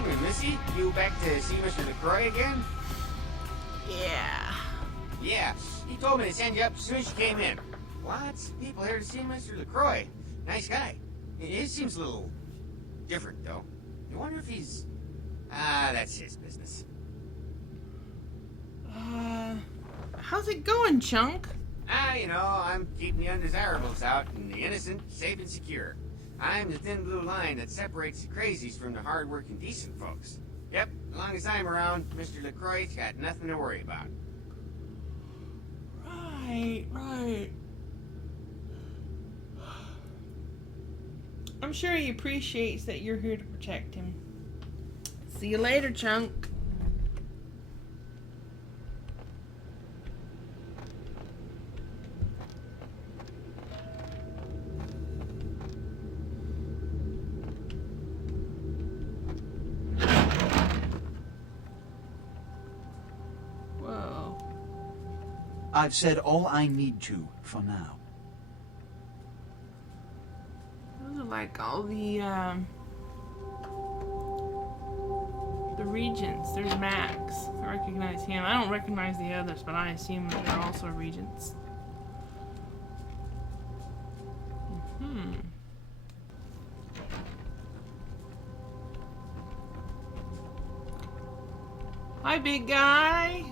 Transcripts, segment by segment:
evening, Missy. You back to see Mr. LaCroix again? Yeah. Yeah, he told me to send you up as soon as you came in. Lots of people here to see Mr. LaCroix. Nice guy. He seems a little different, though. You wonder if he's... that's his business. How's it going, Chunk? I'm keeping the undesirables out and the innocent safe and secure. I'm the thin blue line that separates the crazies from the hard-working decent folks. Yep, as long as I'm around, Mr. LaCroix's got nothing to worry about. Right. I'm sure he appreciates that you're here to protect him. See you later, Chunk. Whoa. I've said all I need to for now. Those are like all the regents. There's Max. I recognize him. I don't recognize the others, but I assume that they're also regents. Hi, big guy.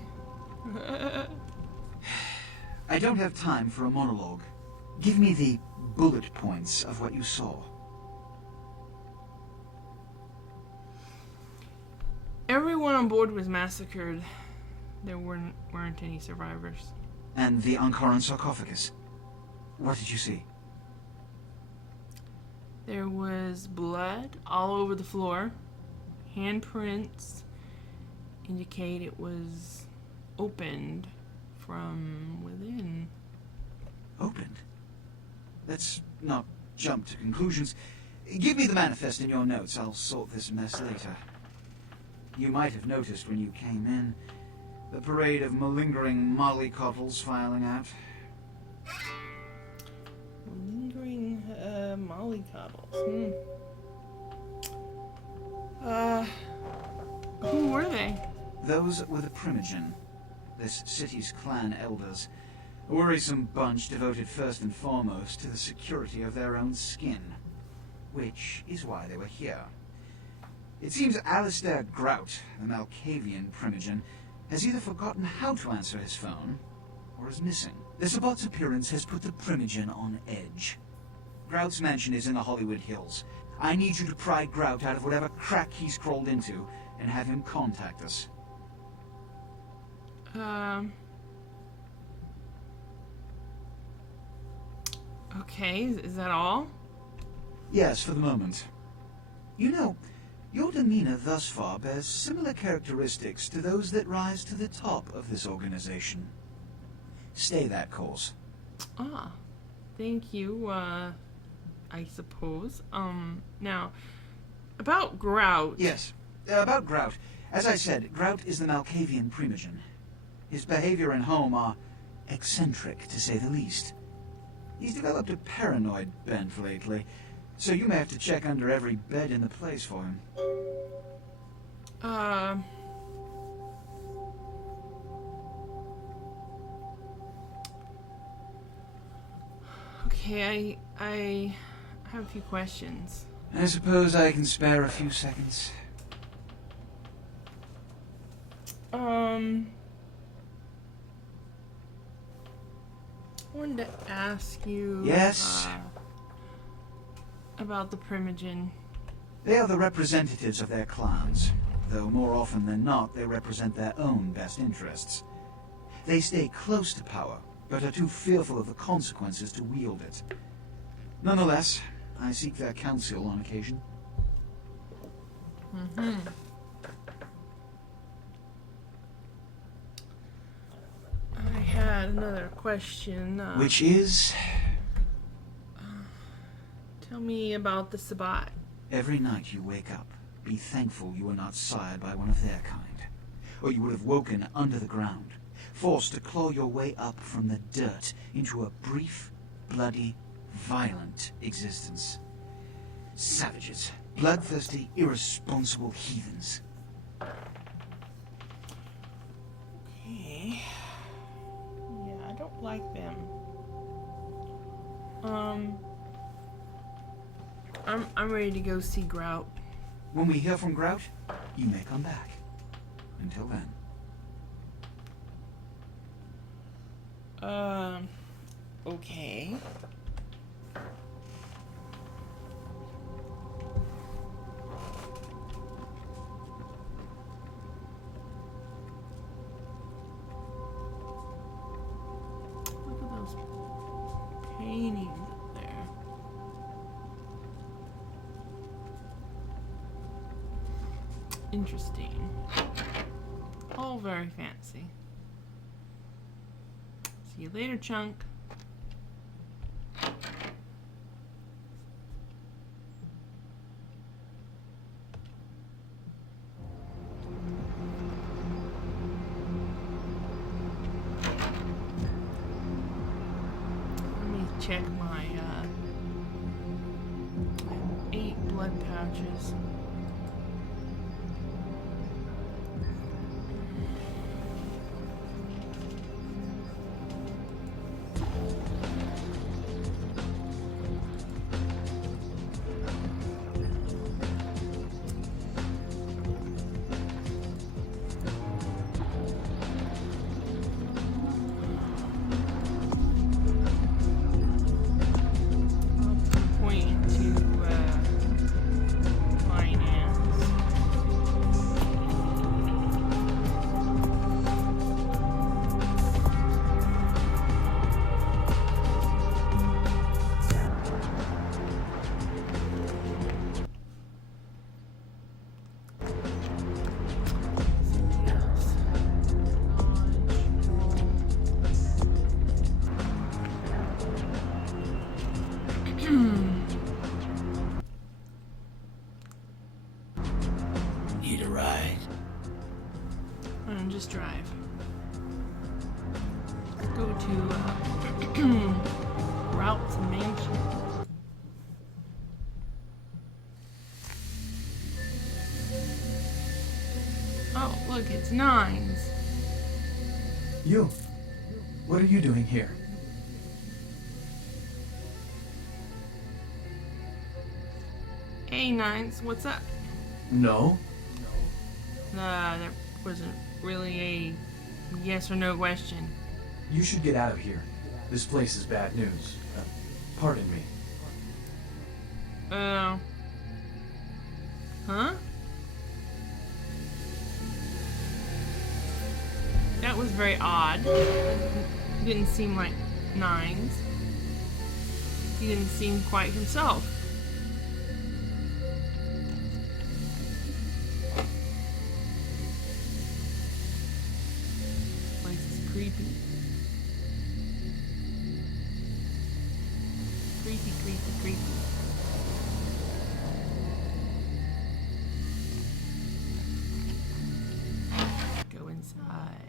I don't have time for a monologue. Give me the bullet points of what you saw. Everyone on board was massacred. There weren't any survivors. And the Ankaran sarcophagus. What did you see? There was blood all over the floor. Handprints indicate it was opened from within. Opened? Let's not jump to conclusions. Give me the manifest in your notes. I'll sort this mess later. You might have noticed when you came in the parade of malingering mollycoddles filing out. Malingering mollycoddles. Who were they? Those were the Primogen, this city's clan elders. A worrisome bunch devoted first and foremost to the security of their own skin. Which is why they were here. It seems Alistair Grout, the Malkavian Primogen, has either forgotten how to answer his phone, or is missing. The Sabot's appearance has put the Primogen on edge. Grout's mansion is in the Hollywood Hills. I need you to pry Grout out of whatever crack he's crawled into, and have him contact us. Okay, is that all? Yes, for the moment. You know, your demeanor thus far bears similar characteristics to those that rise to the top of this organization. Stay that course. Thank you, I suppose. Now, about Grout. Yes, about Grout. As I said, Grout is the Malkavian Primogen. His behavior and home are eccentric, to say the least. He's developed a paranoid bent lately, so you may have to check under every bed in the place for him. Okay, I have a few questions. I suppose I can spare a few seconds. I wanted to ask you... Yes? About the Primogen. They are the representatives of their clans, though more often than not they represent their own best interests. They stay close to power, but are too fearful of the consequences to wield it. Nonetheless, I seek their counsel on occasion. I had another question. Which is? Tell me about the Sabbat. Every night you wake up, be thankful you were not sired by one of their kind, or you would have woken under the ground, forced to claw your way up from the dirt into a brief, bloody, violent existence. Savages, bloodthirsty, irresponsible heathens. Okay. Yeah, I don't like them. I'm ready to go see Grout. When we hear from Grout, you may come back. Until then. Okay. Look at those paintings up there. Interesting. All very fancy. See you later, Chunk. Let me check my, I have 8 blood pouches. Need a ride? Just drive. Go to Grout's mansion. Oh, look, it's Nines. You. What are you doing here? Hey, Nines, what's up? No. There wasn't really a yes or no question. You should get out of here. This place is bad news. Pardon me. Huh? That was very odd. Didn't seem like Nines. He didn't seem quite himself. This place is creepy. Creepy, creepy, creepy. Go inside.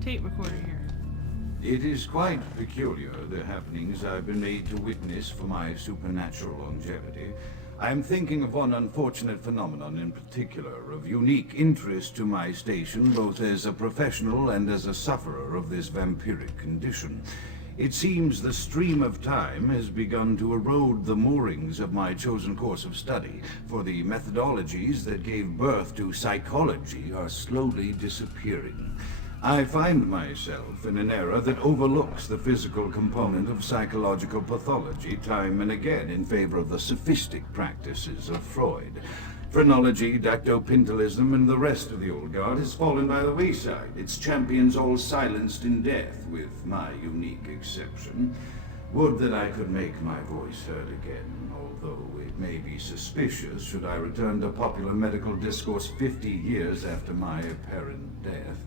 tape recorder here. It is quite peculiar, the happenings I've been made to witness for my supernatural longevity. I am thinking of one unfortunate phenomenon in particular, of unique interest to my station, both as a professional and as a sufferer of this vampiric condition. It seems the stream of time has begun to erode the moorings of my chosen course of study, for the methodologies that gave birth to psychology are slowly disappearing. I find myself in an era that overlooks the physical component of psychological pathology time and again in favor of the sophistic practices of Freud. Phrenology, dactopintilism, and the rest of the old guard has fallen by the wayside, its champions all silenced in death, with my unique exception. Would that I could make my voice heard again, although it may be suspicious should I return to popular medical discourse 50 years after my apparent death.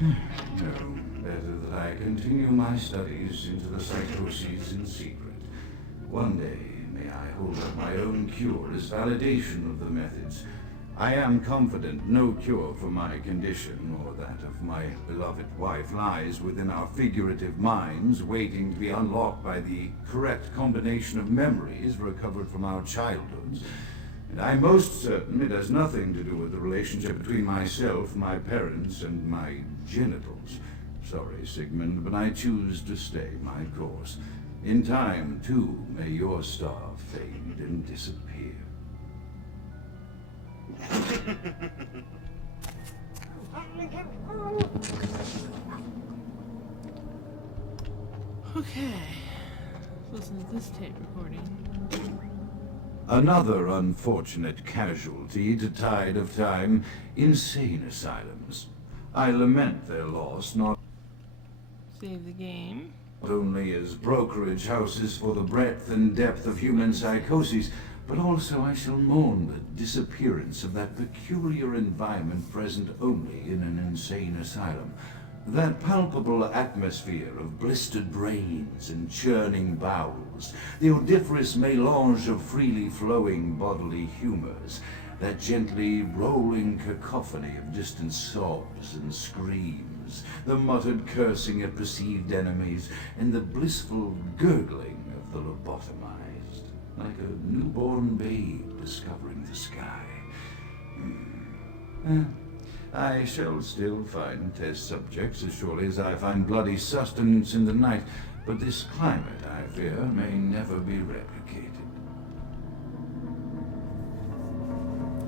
No, better that I continue my studies into the psychoses in secret. One day, may I hold up my own cure as validation of the methods. I am confident no cure for my condition, or that of my beloved wife, lies within our figurative minds, waiting to be unlocked by the correct combination of memories recovered from our childhoods. And I'm most certain it has nothing to do with the relationship between myself, my parents, and my genitals. Sorry, Sigmund, but I choose to stay my course. In time, too, may your star fade and disappear. Okay. Listen to this tape recording. Another unfortunate casualty to tide of time, insane asylums. I lament their loss not Save the game. only as brokerage houses for the breadth and depth of human psychoses, but also I shall mourn the disappearance of that peculiar environment present only in an insane asylum. That palpable atmosphere of blistered brains and churning bowels, the odoriferous melange of freely flowing bodily humors, that gently rolling cacophony of distant sobs and screams, the muttered cursing at perceived enemies, and the blissful gurgling of the lobotomized, like a newborn babe discovering the sky. I shall still find test subjects as surely as I find bloody sustenance in the night, but this climate, I fear, may never be replicated.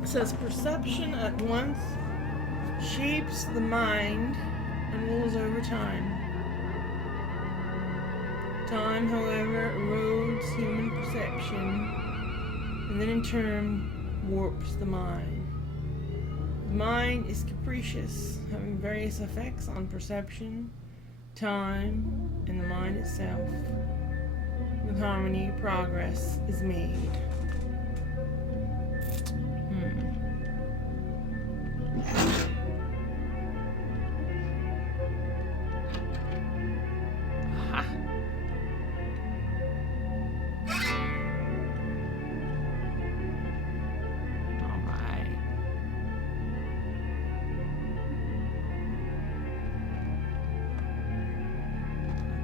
It says perception at once shapes the mind and rules over time. Time, however, erodes human perception and then in turn warps the mind. The mind is capricious, having various effects on perception, time, and the mind itself. With harmony, progress is made. Aha. Alright.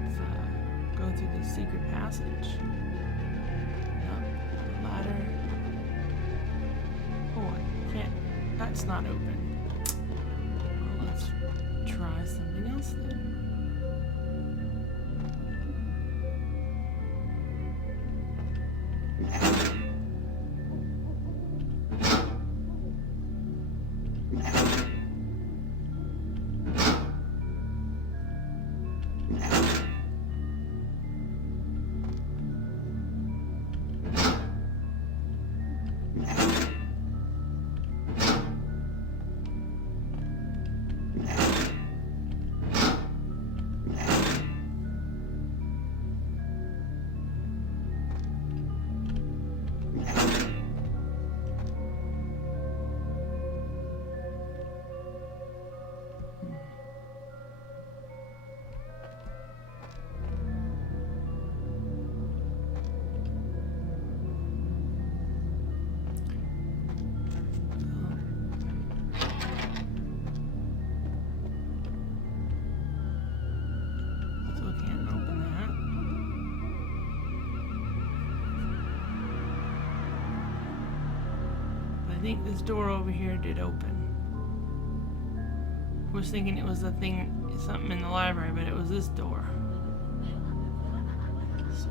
Let's go through the secret passage. Up the ladder. Oh, I can't. That's not open. Well, let's try something else then. think this door over here did open. I was thinking it was a thing, something in the library, but it was this door. So.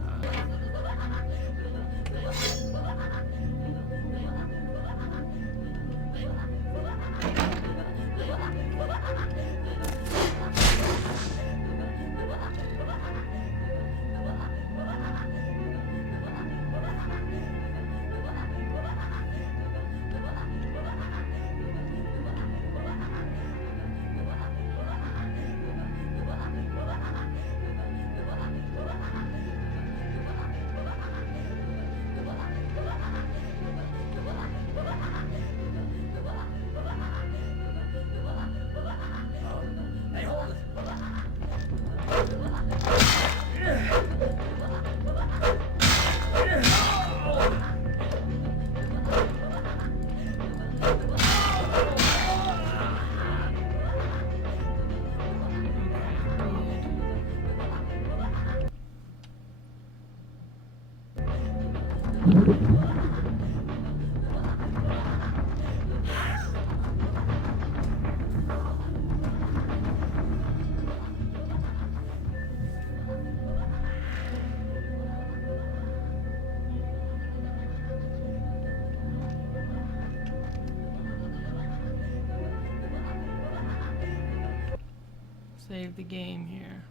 Save the game here.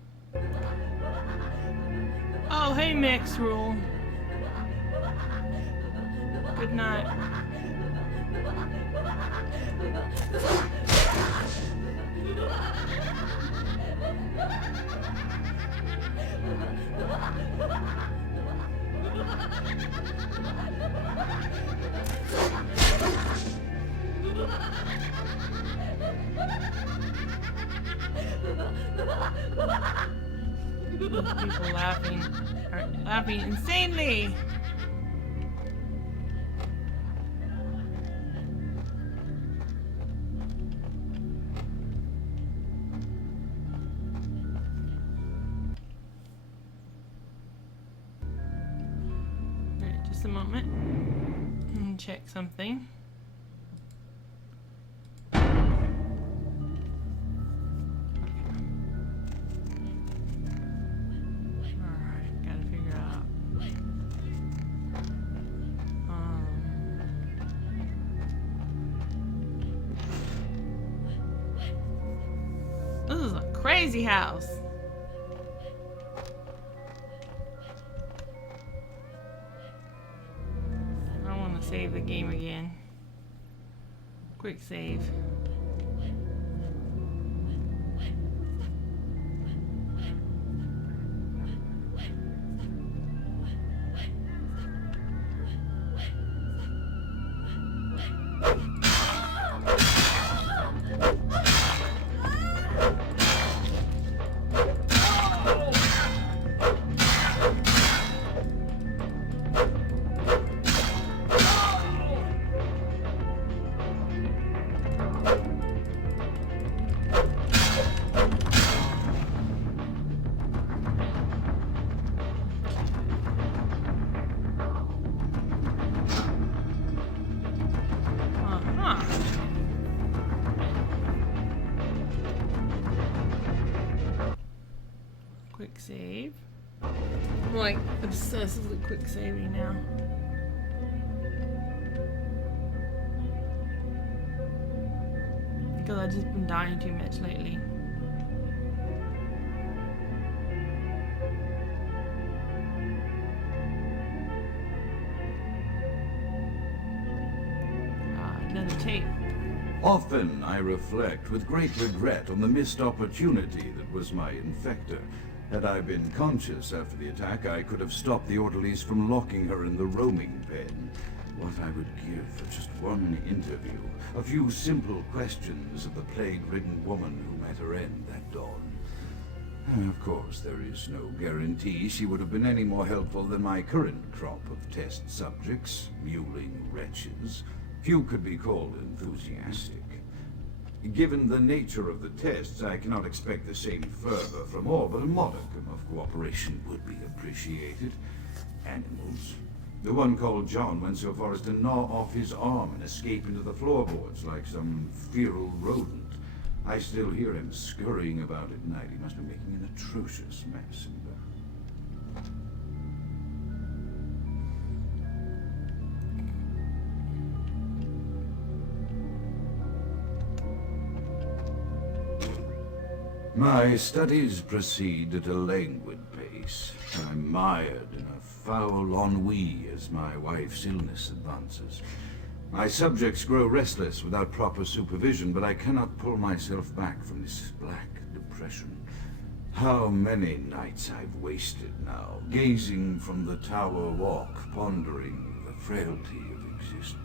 Oh, hey, Mix Rule. Good night. People laughing insanely. Right, just a moment. Check something. This is a crazy house. I want to save the game again. Quick save. Quick save. I'm like obsessively quick saving now. Because I've just been dying too much lately. Another tape. Often I reflect with great regret on the missed opportunity that was my infector. Had I been conscious after the attack, I could have stopped the orderlies from locking her in the roaming pen. What I would give for just one interview, a few simple questions of the plague-ridden woman who met her end that dawn. Of course, there is no guarantee she would have been any more helpful than my current crop of test subjects, mewling wretches. Few could be called enthusiastic. Given the nature of the tests, I cannot expect the same fervor from all, but a modicum of cooperation would be appreciated. Animals, The one called John went so far as to gnaw off his arm and escape into the floorboards like some feral rodent. I still hear him scurrying about at night. He must be making an atrocious mess. My studies proceed at a languid pace. I'm mired in a foul ennui as my wife's illness advances. My subjects grow restless without proper supervision, but I cannot pull myself back from this black depression. How many nights I've wasted now, gazing from the tower walk, pondering the frailty of existence.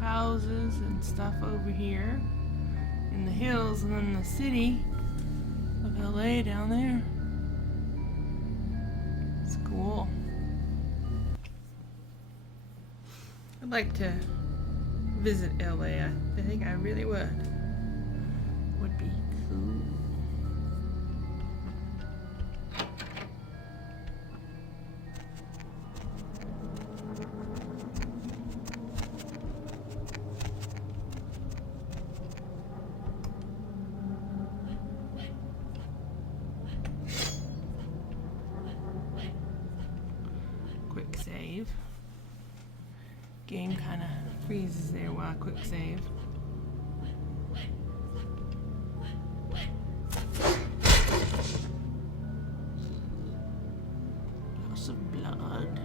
Houses and stuff over here in the hills, and then the city of LA down there. It's cool. I'd like to visit LA. I think I really would. Would be cool. Save. Game kind of freezes there while I quick save. House of Blood.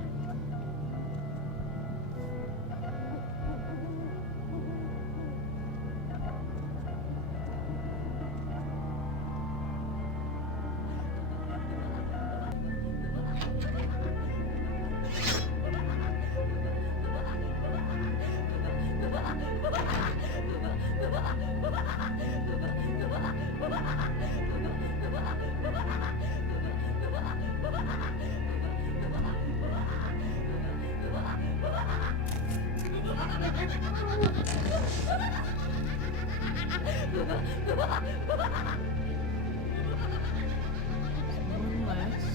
One less.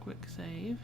Quick save.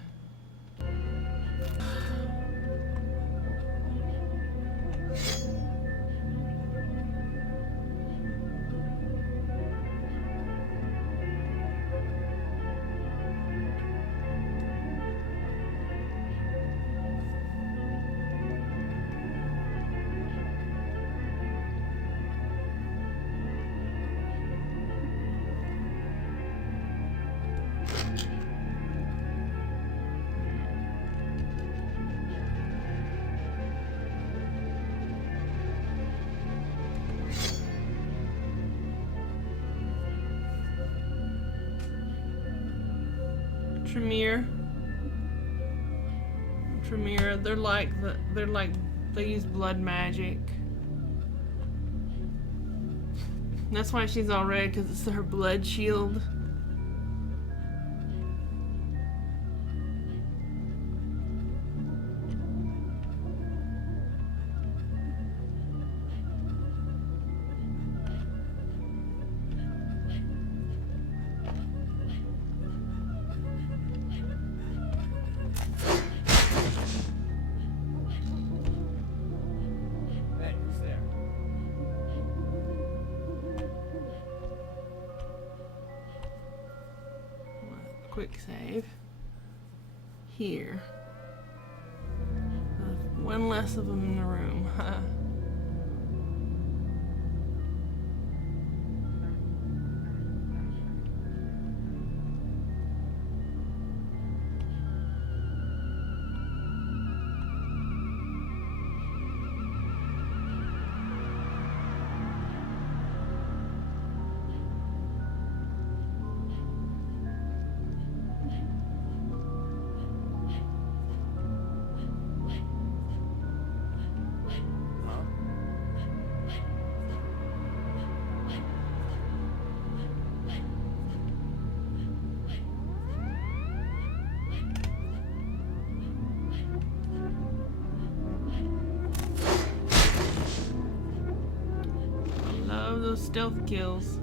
Tremere, they use blood magic. That's why she's all red, because it's her blood shield. Quick save. Here. One less of them in the room. those stealth kills.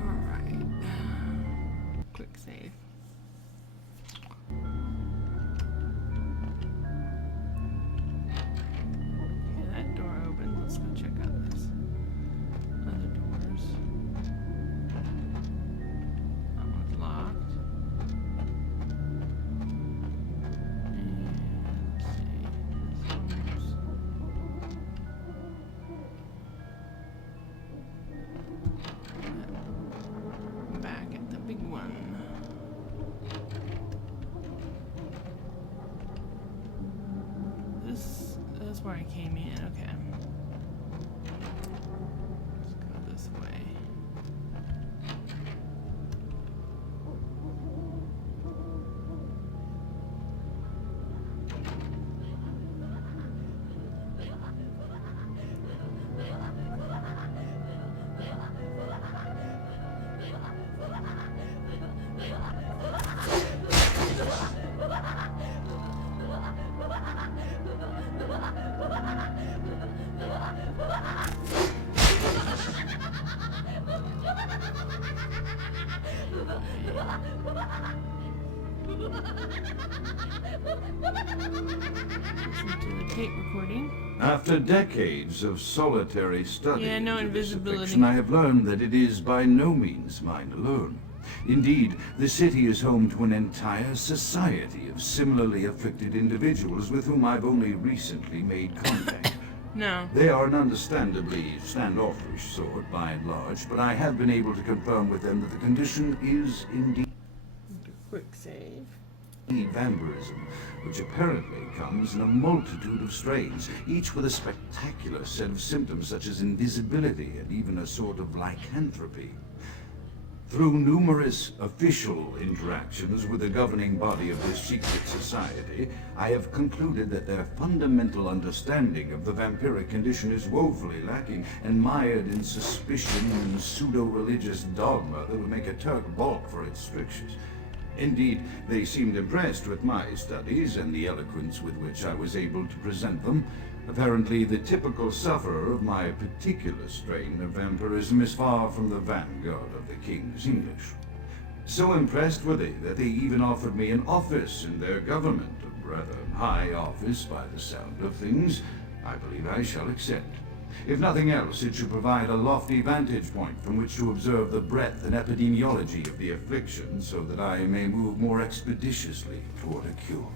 Alright. Quick save. Okay, that door opened. Let's go check out this. Other doors. That one's locked. And let's see. This one's back at the big one. That's where I came in. Okay. Let's go this way. Listen to the tape recording. After decades of solitary study Yeah, no into this invisibility. affliction, I have learned that it is by no means mine alone. Indeed, the city is home to an entire society of similarly afflicted individuals with whom I've only recently made contact. No. They are an understandably standoffish sort by and large, but I have been able to confirm with them that the condition is indeed Quick save. vampirism, which apparently comes in a multitude of strains, each with a spectacular set of symptoms such as invisibility and even a sort of lycanthropy. Through numerous official interactions with the governing body of this secret society, I have concluded that their fundamental understanding of the vampiric condition is woefully lacking and mired in suspicion and pseudo-religious dogma that would make a Turk balk for its strictures. Indeed, they seemed impressed with my studies and the eloquence with which I was able to present them. Apparently, the typical sufferer of my particular strain of vampirism is far from the vanguard of the King's English. So impressed were they that they even offered me an office in their government, a rather high office by the sound of things. I believe I shall accept. If nothing else, it should provide a lofty vantage point from which to observe the breadth and epidemiology of the affliction, so that I may move more expeditiously toward a cure.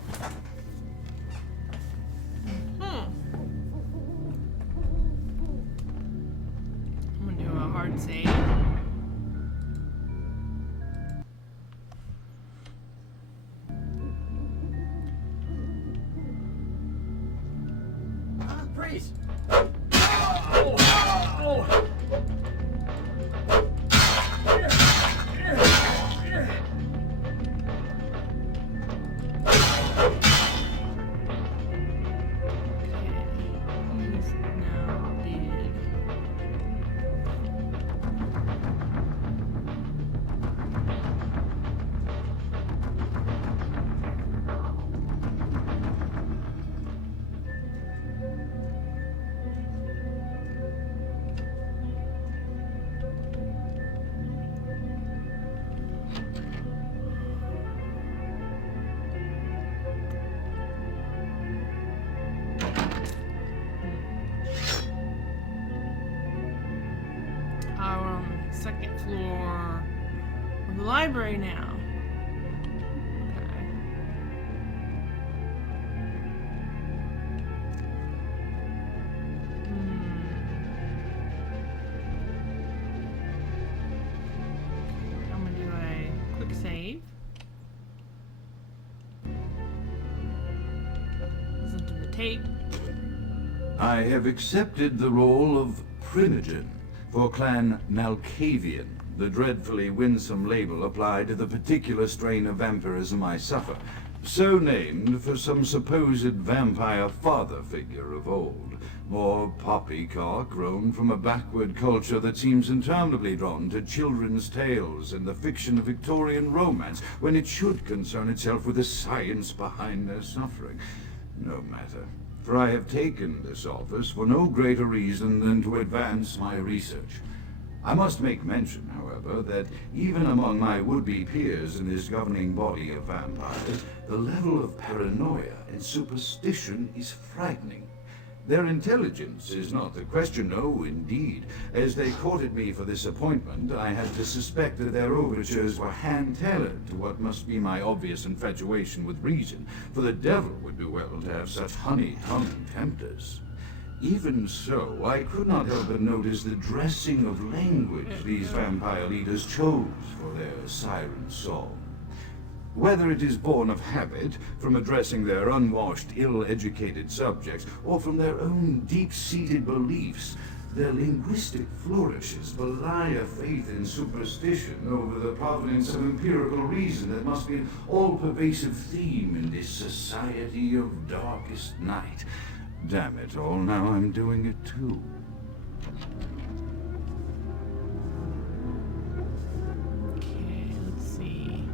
I'm gonna do a hard save. Priest! He's now dead. We're on the second floor of the library now. Okay. I'm gonna do a quick save. Listen to the tape. I have accepted the role of Primogen for Clan Malkavian, the dreadfully winsome label applied to the particular strain of vampirism I suffer, so named for some supposed vampire father figure of old. More poppycock grown from a backward culture that seems interminably drawn to children's tales and the fiction of Victorian romance, when it should concern itself with the science behind their suffering. No matter, for I have taken this office for no greater reason than to advance my research. I must make mention, however, that even among my would-be peers in this governing body of vampires, the level of paranoia and superstition is frightening. Their intelligence is not the question, no, indeed. As they courted me for this appointment, I had to suspect that their overtures were hand-tailored to what must be my obvious infatuation with reason, for the devil would do well to have such honey-tongued tempters. Even so, I could not help but notice the dressing of language these vampire leaders chose for their siren song. Whether it is born of habit, from addressing their unwashed, ill-educated subjects, or from their own deep-seated beliefs, their linguistic flourishes belie a faith in superstition over the providence of empirical reason that must be an all-pervasive theme in this society of darkest night. Damn it all, now I'm doing it too. Okay, let's see.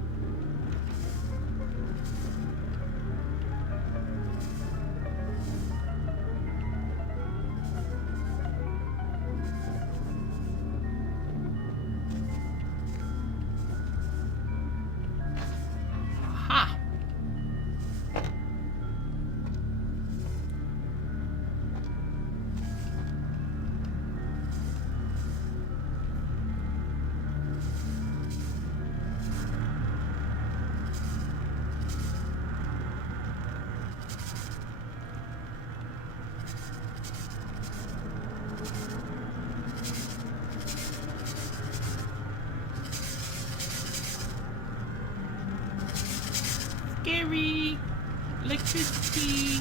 Aha! Scary! Electricity!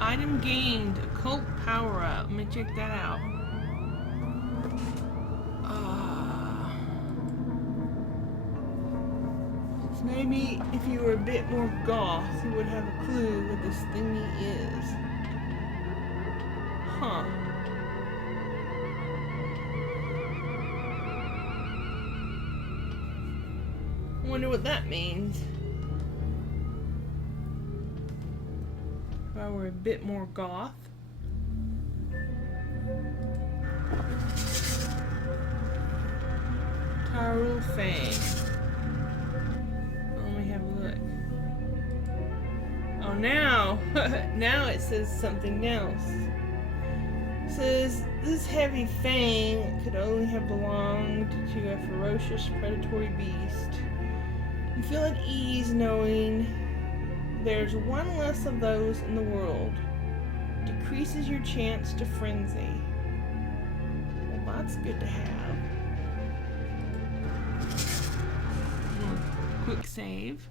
Item gained, occult power up. Let me check that out. So maybe if you were a bit more goth, you would have a clue what this thingy is. Huh. I wonder what that means. If I were a bit more goth. Tyrell Fang. Let me have a look. Oh, now, now it says something else. It says this heavy fang could only have belonged to a ferocious predatory beast. You feel at ease knowing there's one less of those in the world. Decreases your chance to frenzy. Well, that's good to have. Quick save.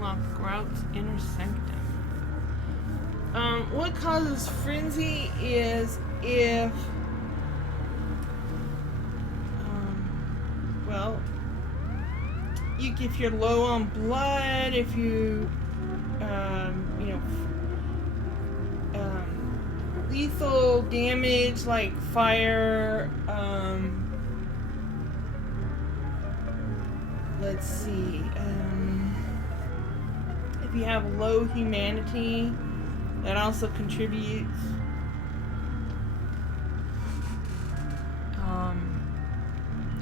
unlock Grout's inner sanctum. What causes frenzy is if, well, if you're low on blood, if you, lethal damage like fire, let's see, if you have low humanity, that also contributes.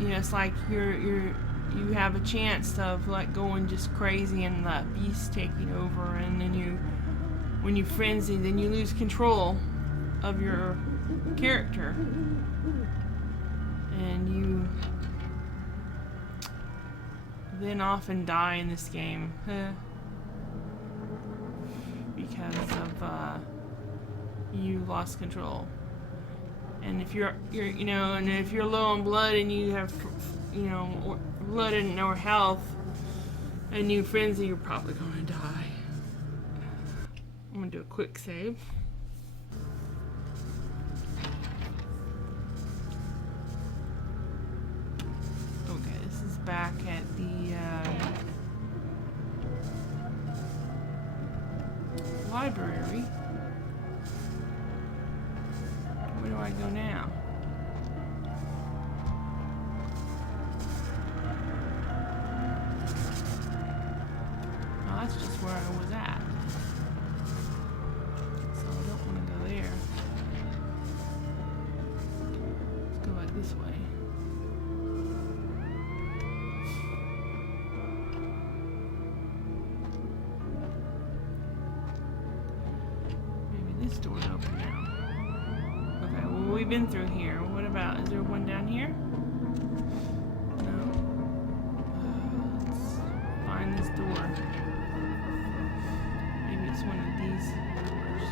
It's like you have a chance of like going just crazy and the beast taking over, and then when you frenzy, then you lose control of your character, and you then often die in this game because of you lost control. And if you're and if you're low on blood and you have blood and no health and you frenzy, you're probably going to die. I'm gonna do a quick save. Okay, this is back at the library. Where do I go now? Oh, that's just where I was at. So I don't want to go there. Let's go back this way. Maybe this door's open now. Okay, well, we've been through here. What about, is there one down here? No. Let's find this door. Maybe it's one of these doors.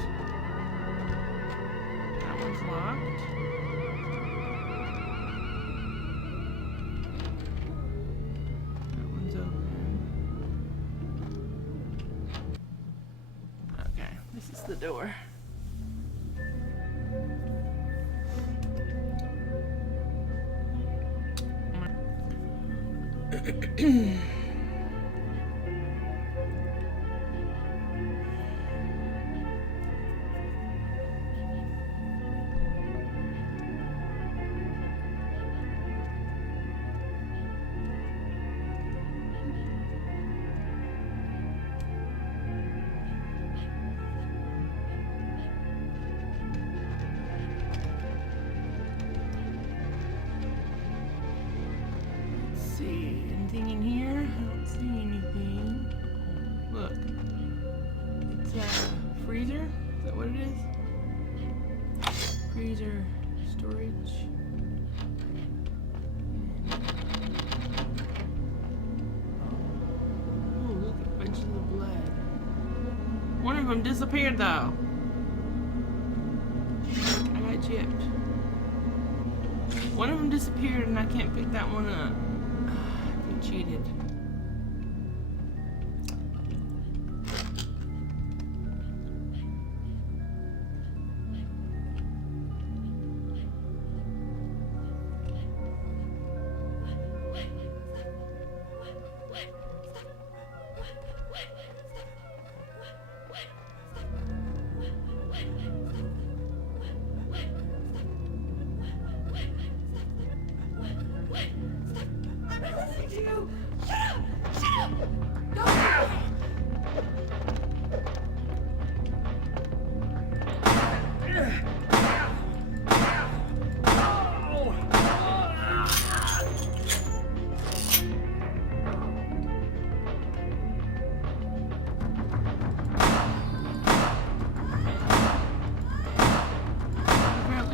That one's locked. That one's open. Okay, this is the door. See anything in here? I don't see anything. Oh, look, it's a freezer. Is that what it is? Freezer storage. Oh, look at bunches of blood. One of them disappeared though. I got chipped. One of them disappeared and I can't pick that one up. Cheated.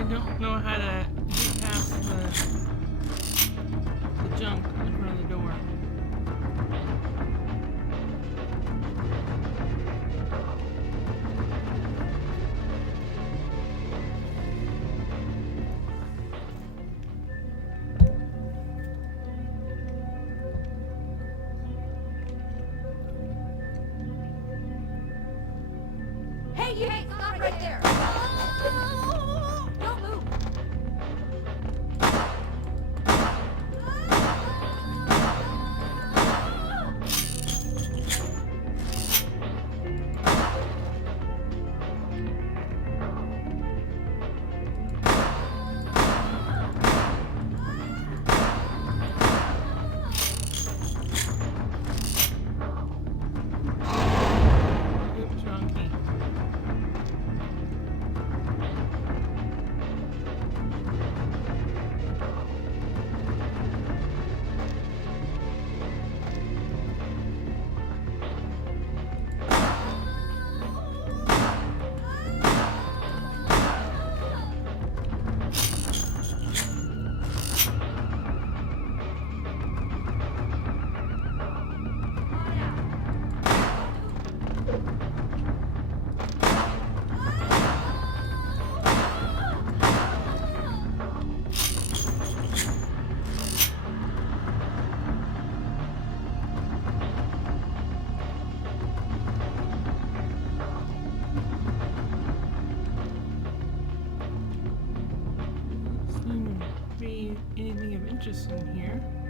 Don't know how to get past the junk in front of the door. Hey, stop right there! Don't move! Oops, wrong key. Seem to be anything of interest in here.